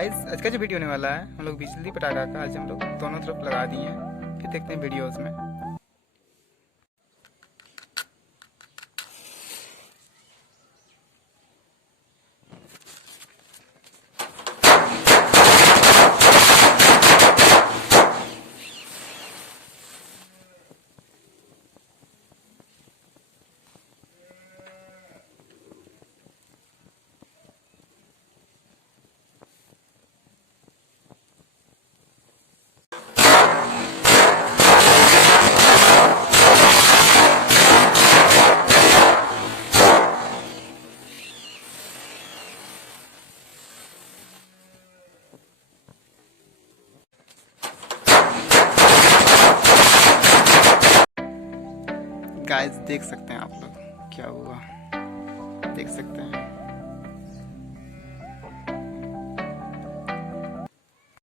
गाइस आज का जो वीडियो होने वाला है, हम लोग बिजली पटाखा का आज हम लोग दोनों तरफ लगा दिए हैं। फिर देखते हैं वीडियोस में। गाइस देख सकते हैं आप लोग क्या हुआ, देख सकते हैं।